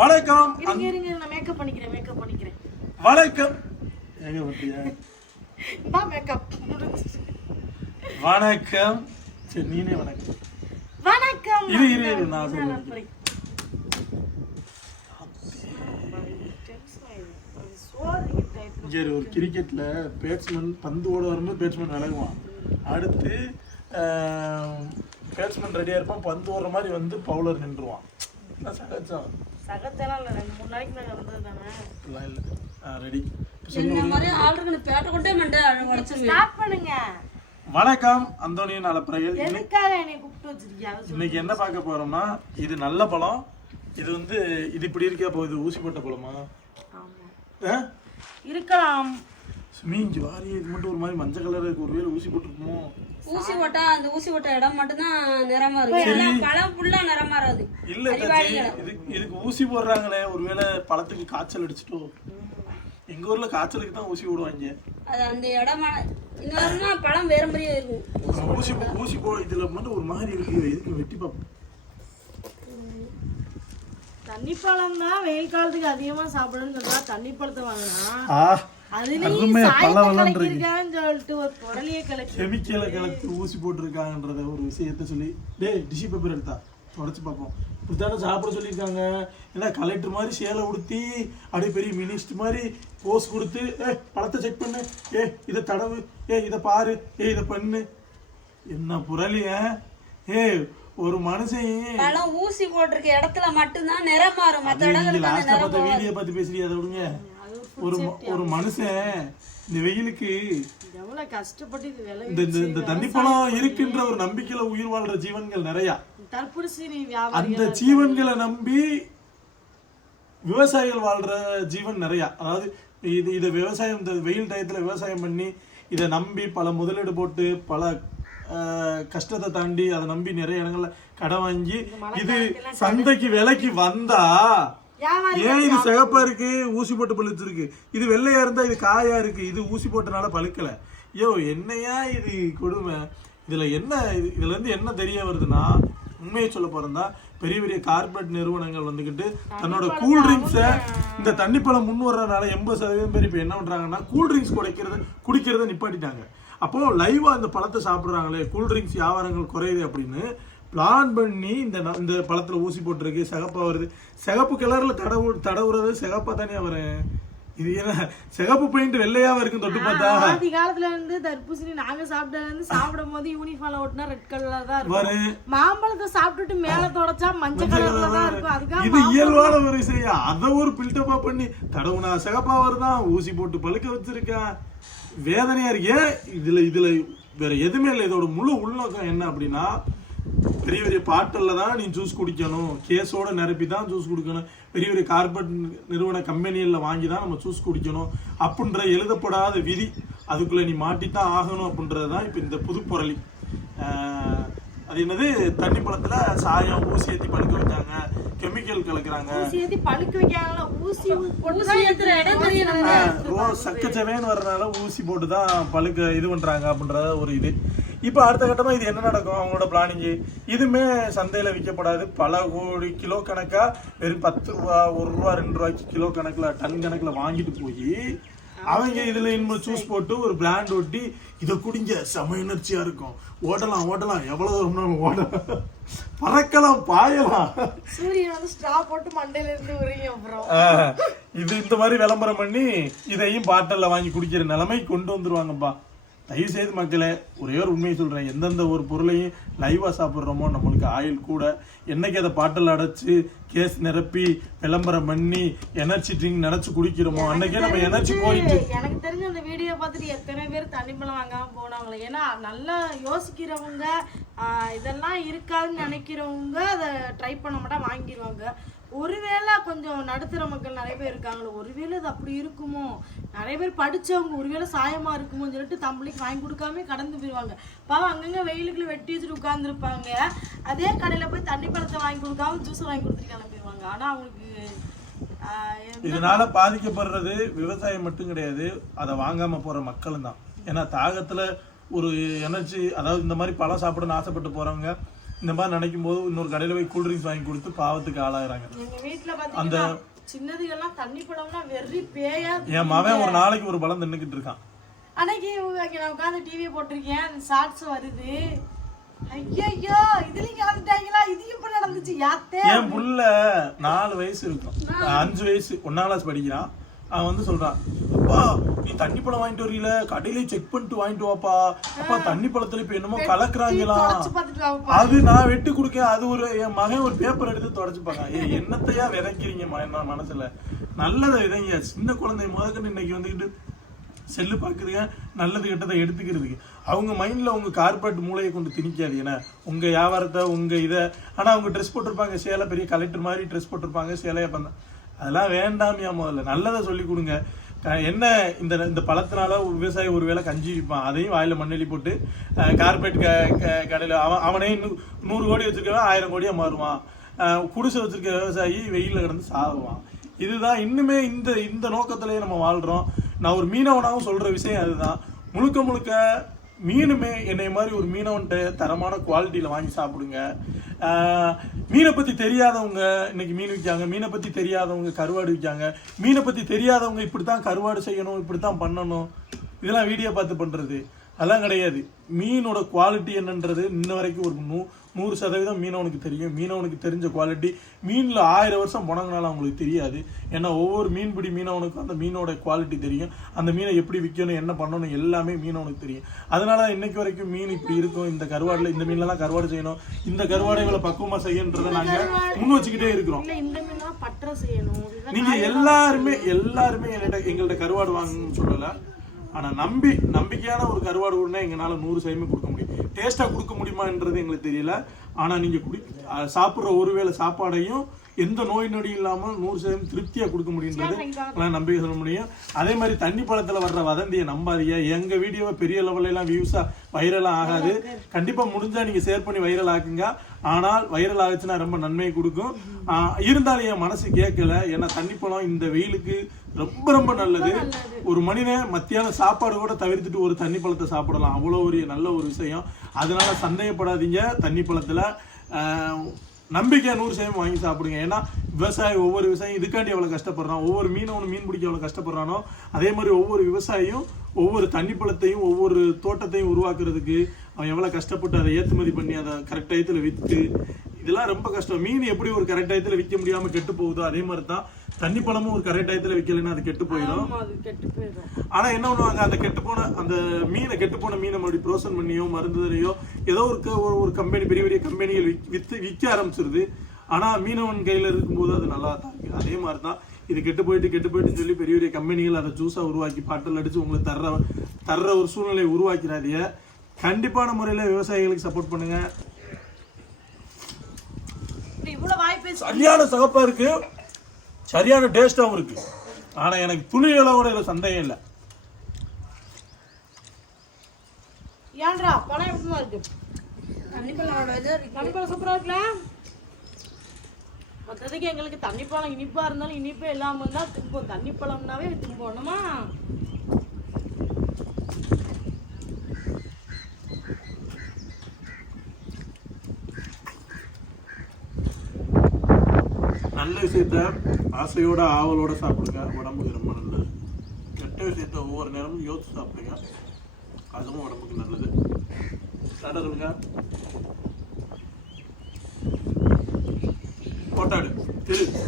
வணக்கம். இருங்க இருங்க நான் மேக்கப் பண்ணிக்கிறேன் மேக்கப் பண்ணிக்கிறேன். வணக்கம். எங்க பத்தியா? நான் மேக்கப் வணக்கம். சரி நீனே வணக்கம். வணக்கம். இரு, இரு, இரு, நான் சொல்றேன். இங்க ஒரு கிரிக்கெட்ல பேட்ஸ்மேன் பந்து ஓட வரும்போது பேட்ஸ்மேன் விலகுவான். அடுத்து பேட்ஸ்மேன் ரெடியா இருப்பான் பந்து ஓடுற மாதிரி வந்து பவுலர் நின்றுவான். நான் சகஜம்? சகத்தெல்லாம் இல்ல ரெண்டு மூணு நாளைக்கு நான் நடந்தது தானே இல்லை. ரெடி ஸ்டார்ட் பண்ணுங்க. வணக்கம் அந்தோனியின் அலப்பறைகள். இன்னைக்கு என்ன பார்க்க போறோம்னா இது நல்ல பழம். இது வந்து இது இப்படி இருக்கா போகுது ஊசி போட்ட பழமா? ஆமா. ஆ? இருக்கலாம். மீஞ்சு வாரி இது மட்டும் ஒரு மாதிரி மஞ்சள் கலர் இருக்கு. ஒருவேளை ஊசி போட்டிருக்குமோ ஊசி போட்டா அந்த ஊசி போட்ட இடம் மட்டும்தான் நிறமா இருக்கு எல்லாம் பழம் ஃபுல்லா நிறமா இருக்காது இல்ல தச்சி. இதுக்கு இதுக்கு ஊசி போடுறாங்களே. ஒருவேளை பழத்துக்கு காய்ச்சல் அடிச்சிட்டோ. எங்க ஊர்ல காய்ச்சலுக்கு தான் ஊசி போடுவாங்க. அது அந்த இடமா இந்த வரும்னா பழம் வேற மாதிரியே இருக்கும். ஊசி போ- ஊசி போ இதுல மட்டும் ஒரு மாதிரி இருக்கு. எதுக்கு வெட்டி பார்ப்போம் தண்ணி பழம் தான் வெயில் காலத்துக்கு அதிகமா சாப்பிடணும்னு சொல்றா தண்ணி பழத்தை வாங்கினா அருமையா கெமிக்கலை கலந்து ஊசி போட்டிருக்காங்கன்றத ஒரு விஷயத்த சொல்லி டேய் டிஷ்யூ பேப்பர் எடுத்தா தொடச்சு பார்ப்போம். இப்படித்தானே சாப்பிட சொல்லியிருக்காங்க. ஏன்னா கலெக்டர் மாதிரி சேலை உடுத்தி அப்படியே பெரிய மினிஸ்டர் மாதிரி போஸ் கொடுத்து ஏ பழத்தை செக் பண்ணு. ஏ இதை தடவு. ஏ இதை பாரு. ஏ இதை பண்ணு. என்ன புரளிய ஏ? ஒரு மனுஷன் ஊசி போட்டிருக்க இடத்துல மட்டும்தான் நிறம் மாறும். வீடியோ பார்த்து பேசுறீங்க அதை விடுங்க. ஒரு ஒரு மனுஷன் இந்த வெயிலுக்கு எவ்வளவு கஷ்டப்பட்டு இது இந்த இந்த- தண்ணி பழம் இருக்கின்ற ஒரு நம்பிக்கையில உயிர் வாழ்ற ஜீவன்கள் நிறையா. அந்த ஜீவன்களை நம்பி விவசாயிகள் வாழ்ற ஜீவன் நிறையா. அதாவது இது இதை விவசாயம் இந்த வெயில் டயத்துல விவசாயம் பண்ணி இதை நம்பி பல முதலீடு போட்டு பல கஷ்டத்தை தாண்டி அதை நம்பி நிறைய இடங்கள்ல கடன் வாங்கி இது சந்தைக்கு விலைக்கு வந்தா ஏன் இது சிகப்பா இருக்கு? ஊசி போட்டு பழுத்திருக்கு இது வெள்ளையா இருந்தா இது காயா இருக்கு. இது ஊசி போட்டனால பழுக்கல. ஐயோ என்னையா இது கொடுமை? இதுல என்ன இது- இதுல இருந்து என்ன தெரிய வருதுன்னா உண்மையை சொல்ல போறதா பெரிய பெரிய கார்பரேட் நிறுவனங்கள் வந்துகிட்டு தன்னோட கூல் ட்ரிங்க்ஸை இந்த தண்ணி பழம் முன் வர்றதுனால எண்பது சதவீதம் பேர் இப்போ என்ன பண்றாங்கன்னா கூல் ட்ரிங்க்ஸ் குடைக்கிறது குடிக்கிறத நிப்பாட்டிட்டாங்க. அப்போ லைவா இந்த பழத்தை சாப்பிடுறாங்களே கூல் ட்ரிங்க்ஸ் வியாபாரங்கள் குறையுது அப்படின்னு பிளான் பண்ணி இந்த இந்த பழத்துல ஊசி போட்டிருக்கு சிகப்பா வருது. சிகப்பு கலர்ல தடவு தடவுறது சிகப்பா தானே வரும் இது என்ன சிகப்பு பெயிண்ட் வெள்ளையாவா இருக்குன்னு தொட்டு பார்த்தா? ஆதி காலத்துல இருந்து தர்பூசணி நாங்க சாப்பிட்டதுல இருந்து சாப்பிடும் போது யூனிஃபார்ம்ல ஓட்டினா ரெட் கலர்ல தான் இருக்கும். மாம்பழத்தை சாப்பிட்டுட்டு மேல தொடச்சா மஞ்சள் கலர்ல தான் இருக்கும். அதுக்காக இது இயல்பான ஒரு விஷயம். அதை ஒரு பில்டப்பா பண்ணி தடவுனா சிகப்பா வருதான் ஊசி போட்டு பழுக்க வச்சிருக்கான் வேதனையா இருக்கு. இதுல இதுல வேற எதுவுமே இல்லை. இதோட முழு உள்நோக்கம் என்ன அப்படின்னா பெரிய பெரிய பாட்டில் தான் நீ ஜூஸ் குடிக்கணும். கேஸோட நிரப்பி தான் ஜூஸ் குடிக்கணும். பெரிய பெரிய கார்பரேட் நிறுவன கம்பெனிகளில் வாங்கி தான் நம்ம ஜூஸ் குடிக்கணும் அப்படின்ற எழுதப்படாத விதி. அதுக்குள்ள நீ மாட்டித்தான் ஆகணும் அப்படின்றது தான் இப்போ இந்த புது புரளி. ஆஹ் அது என்னது? தண்ணி பழத்துல சாயம் ஊசி ஏற்றி பழுக்க வச்சாங்க கெமிக்கல் கலக்குறாங்க. ரோ சக்கச்சவேன்னு வர்றதுனால ஊசி போட்டு தான் பழுக்க இது பண்றாங்க அப்படின்றத ஒரு இது. இப்போ அடுத்த கட்டமா இது என்ன நடக்கும்? அவங்களோட பிளானிங் இதுமே சந்தையில விற்கப்படாது பல கோடி கிலோ கணக்கா வெறும் பத்து ரூபா ஒரு ரூபா ரெண்டு ரூபாய்க்கு கிலோ கணக்குல டன் கணக்குல வாங்கிட்டு போய் அவங்க இதுல இன்னும் சூஸ் போட்டு ஒரு பிராண்ட் ஒட்டி இதை குடிங்க. செம எனர்ஜியா இருக்கும். ஓடலாம் ஓடலாம் எவ்வளவு தூரம் ஓடலாம் பறக்கலாம் பாயலாம். சூரியன் வந்து ஸ்ட்ரா போட்டு மண்டையில இருந்து உரியும் அப்புறம். இது இந்த மாதிரி விளம்பரம் பண்ணி இதையும் பாட்டில்ல வாங்கி குடிக்கிற நிலைமை கொண்டு வந்துருவாங்கப்பா. தயவு செய்து மக்களே ஒரே ஒரு உண்மையை சொல்றேன். எந்தெந்த ஒரு பொருளையும் லைவா சாப்பிட்றோமோ நம்மளுக்கு ஆயில் கூட. என்னைக்கு அதை பாட்டில் அடைச்சு கேஸ் நிரப்பி விளம்பரம் பண்ணி எனர்ஜி ட்ரிங்க் நினைச்சு குடிக்கிறோமோ அன்னைக்கே நம்ம எனர்ஜி போயிட்டு. எனக்கு தெரிஞ்ச அந்த வீடியோ பார்த்துட்டு எத்தனை பேர் தண்ணி பழம் வாங்காம போனாங்களே. ஏன்னா நல்லா யோசிக்கிறவங்க இதெல்லாம் இருக்காதுன்னு நினைக்கிறவங்க அதை ட்ரை பண்ண மாட்டா வாங்கிடுவாங்க ஒருவேளை கொஞ்சம் நடுத்தர மக்கள் நிறைய பேர் இருக்காங்களோ ஒருவேளை இது அப்படி இருக்குமோ? நிறைய பேர் படித்தவங்க ஒருவேளை சாயமாக இருக்குமோன்னு சொல்லிட்டு தம்பளிக்கு வாங்கி கொடுக்காம கடந்து போயிடுவாங்க பாவம் அங்கங்கே வெயிலுக்குள்ள வெட்டி வச்சுட்டு உட்காந்துருப்பாங்க அதே கடையில் போய் தண்ணி பழத்தை வாங்கி கொடுக்காம ஜூஸ் வாங்கி கொடுத்துட்டு கிளம்பிடுவாங்க ஆனால் அவங்களுக்கு இதனால பாதிக்கப்படுறது விவசாயம் மட்டும் கிடையாது அதை வாங்காம போற மக்களும் தான். ஏன்னா தாகத்துல ஒரு எனர்ஜி அதாவது இந்த மாதிரி பழம் சாப்பிடணும்னு ஆசைப்பட்டு போறவங்க இந்த மாதிரி நினைக்கும் போது இன்னொரு கடையில போய் கூல்ட்ரிங்க்ஸ் வாங்கி கொடுத்து பாவத்துக்கு ஆளாகிறாங்க பாத்தீங்கன்னா சின்னதுகெல்லாம் தண்ணி பழம்னா வெறி பேயா என் மகன் ஒரு நாளைக்கு ஒரு பழம் தின்னுக்கிட்டு இருக்கான். அன்னைக்கு நான் உட்காந்து டிவி போட்டிருக்கேன் அந்த ஷார்ட்ஸ் வருது. ஐயோ இதுலயும் கலந்துட்டாங்களா இது இப்ப நடந்துச்சு? யாத்தே. என் புள்ள நாலு வயசு இருக்கும். அஞ்சு வயசு ஒன்னாம் கிளாஸ் படிக்கிறான். அவன் வந்து சொல்றான் அப்பா நீ தண்ணி பழம் வாங்கிட்டு வரீல கடையில செக் பண்ணிட்டு வாங்கிட்டு வாப்பா. அப்பா தண்ணி பழத்துல இப்ப என்னமோ வாங்கப்பா. அது நான் வெட்டி கொடுக்க அது ஒரு என் மகன் ஒரு பேப்பர் எடுத்து தொடச்சுப்பாங்க ஏ என்னத்தையா விதைக்கிறீங்க மனசுல. நல்லதை விதைங்க. சின்ன குழந்தை முதற்கொண்டு இன்னைக்கு வந்துக்கிட்டு செல்லு பார்க்குதுங்க. நல்லது கெட்டதை எடுத்துக்கிறதுக்கு. அவங்க மைண்ட்ல உங்க கார்பரேட் மூளையை கொண்டு திணிக்காது. ஏன்னா உங்க வியாபாரத்தை உங்க இதை. ஆனா அவங்க ட்ரெஸ் போட்டிருப்பாங்க. சேலை பெரிய கலெக்டர் மாதிரி ட்ரெஸ் போட்டிருப்பாங்க. சேலையா பண்ண அதெல்லாம் வேண்டாமியா முதல்ல. நல்லதை சொல்லி கொடுங்க. என்ன இந்த இந்த பழத்தினால ஒரு விவசாயி ஒரு வேளை கஞ்சி விற்பான்? அதையும் வாயில் மண்ணெளி போட்டு கார்பரேட் க க- அவன் அவனே நூ நூறு கோடி வச்சுருக்கவன் ஆயிரம் கோடியாக மாறுவான். குடிசை வச்சுருக்க விவசாயி வெயிலில் கிடந்து சாகுவான். இதுதான் இன்னுமே இந்த இந்த நோக்கத்திலேயே நம்ம வாழ்கிறோம் நான் ஒரு மீனவனாகவும் சொல்கிற விஷயம் அதுதான். முழுக்க முழுக்க மீனுமே என்னை மாதிரி ஒரு மீனவன்ட்ட தரமான குவாலிட்டியில் வாங்கி சாப்பிடுங்க. மீனை பற்றி தெரியாதவங்க இன்னைக்கு மீன் விற்காங்க மீனை பற்றி தெரியாதவங்க கருவாடு விற்காங்க மீனை பற்றி தெரியாதவங்க இப்படி தான் கருவாடு செய்யணும் இப்படி தான் பண்ணணும். இதெல்லாம் வீடியோ பார்த்து பண்ணுறது அதெல்லாம் கிடையாது. மீனோட குவாலிட்டி என்னன்றது இன்ன வரைக்கும் ஒரு நூ நூறு சதவீதம் மீனவனுக்கு தெரியும். மீனவனுக்கு தெரிஞ்ச குவாலிட்டி மீனில் ஆயிரம் வருஷம் போனாங்கனால அவங்களுக்கு தெரியாது. ஏன்னா ஒவ்வொரு மீன்பிடி மீனவனுக்கும் அந்த மீனோட குவாலிட்டி தெரியும். அந்த மீனை எப்படி விற்கணும் என்ன பண்ணணும் எல்லாமே மீனவனுக்கு தெரியும். அதனால தான் இன்னைக்கு வரைக்கும் மீன் இப்படி இருக்கும். இந்த கருவாடுல இந்த மீன்லாம் கருவாடு செய்யணும். இந்த கருவாடை இவ்வளோ பக்குவமாக செய்யணுன்றதை நாங்கள் முன் வச்சுக்கிட்டே இருக்கிறோம். இல்ல இந்த மீனா பற்ற செய்யணும். இதுதான் நீங்க எல்லாருமே எல்லாருமே எங்கள்கிட்ட எங்கள்கிட்ட கருவாடு வாங்கணும்னு சொல்லல. ஆனா நம்பி நம்பிக்கையான ஒரு கருவாடு கூட எங்களால நூறு சதவீதம் கொடுக்க டேஸ்ட்டாக டேஸ்டா கொடுக்க முடியுமான்றது எங்களுக்கு தெரியல. ஆனா நீங்க குடி சாப்பிட்ற ஒருவேளை சாப்பாடையும் எந்த நோய் நொடி இல்லாம நூறு சதவீதம் திருப்தியா கொடுக்க முடியுன்றது நான் நம்பிக்கை சொல்ல முடியும். அதே மாதிரி தண்ணி பழத்துல வர்ற வதந்தியை நம்பாதீங்க. எங்க வீடியோவை பெரிய லெவல்ல எல்லாம் வியூஸா வைரலாம் ஆகாது. கண்டிப்பா முடிஞ்சா நீங்க ஷேர் பண்ணி வைரல் ஆக்குங்க. ஆனால் வைரல் ஆகுச்சுன்னா ரொம்ப நன்மையை கொடுக்கும். இருந்தாலும் என் மனசு கேட்கல. ஏன்னா தண்ணி பழம் இந்த வெயிலுக்கு ரொம்ப ரொம்ப நல்லது. ஒரு மனிதன் மத்தியானம் சாப்பாடு கூட தவிர்த்துட்டு ஒரு தண்ணி பழத்தை சாப்பிடலாம். அவ்வளோ ஒரு நல்ல ஒரு விஷயம். அதனால சந்தேகப்படாதீங்க. தண்ணி பழத்துல நம்பிக்கையாக நூறு சதவீதம் வாங்கி சாப்பிடுங்க. ஏன்னா விவசாயி ஒவ்வொரு விவசாயம் இதுக்காண்டி எவ்வளோ கஷ்டப்படுறான். ஒவ்வொரு மீனவனும் மீன் பிடிக்க எவ்வளோ கஷ்டப்படுறானோ அதே மாதிரி ஒவ்வொரு விவசாயியும் ஒவ்வொரு தண்ணி பழத்தையும் ஒவ்வொரு தோட்டத்தையும் உருவாக்குறதுக்கு அவன் எவ்வளோ கஷ்டப்பட்டு அதை ஏற்றுமதி பண்ணி அதை கரெக்ட் டயத்தில் விற்று இதெல்லாம் ரொம்ப கஷ்டம். மீன் எப்படி ஒரு கரெக்ட் டயத்தில் விற்க முடியாமல் கெட்டு போகுதோ அதே மாதிரி தான் தண்ணி பழமும் ஒரு கரெக்ட் டயத்தில் விற்கலைன்னா அது கெட்டு போயிடும். ஆனா என்ன பண்ணுவாங்க? அந்த கெட்டு போன அந்த மீனை கெட்டு போன மீனை மறுபடியும் ப்ரோசன் பண்ணியோ மருந்துலையோ ஏதோ ஒரு ஒரு- கம்பெனி பெரிய பெரிய கம்பெனிகள் வித்து விற்க ஆரம்பிச்சிருது. ஆனா மீனவன் கையில இருக்கும்போது அது நல்லா தான் இருக்கு. அதே மாதிரி தான் இது கெட்டு போயிட்டு கெட்டு போயிட்டுன்னு சொல்லி பெரிய பெரிய கம்பெனிகள் அதை ஜூஸா உருவாக்கி பாட்டில் அடிச்சு உங்களுக்கு தர்ற தர்ற ஒரு சூழ்நிலையை உருவாக்கிறாதீங்க கண்டிப்பான முறையில விவசாயிகளுக்கு சப்போர்ட் பண்ணுங்க. சரியான சகப்பா இருக்கு. சரியான டேஸ்டாவும் இருக்கு. ஆனா எனக்கு துணிகளோட இதுல சந்தேகம் இல்லை. ஏன்டா? பழம் எப்படிமா இருக்கு. தண்ணிப்பழோட இது இருக்கு. தண்ணி பழம் சூப்பரா இருக்குல்ல? மற்றதுக்கு எங்களுக்கு தண்ணி பழம் இனிப்பா இருந்தாலும் இனிப்பே இல்லாம இருந்தா தும்போம் தண்ணி பழம்னாவே நல்ல விஷயத்த ஆசையோட ஆவலோட சாப்பிடுங்க. உடம்புக்கு ரொம்ப நல்லது. கெட்ட விஷயத்த ஒவ்வொரு நேரமும் யோசித்து சாப்பிடுங்க. அதுவும் உடம்புக்கு நல்லது. டாடா சொல்லுங்க. போட்டாடு திரு.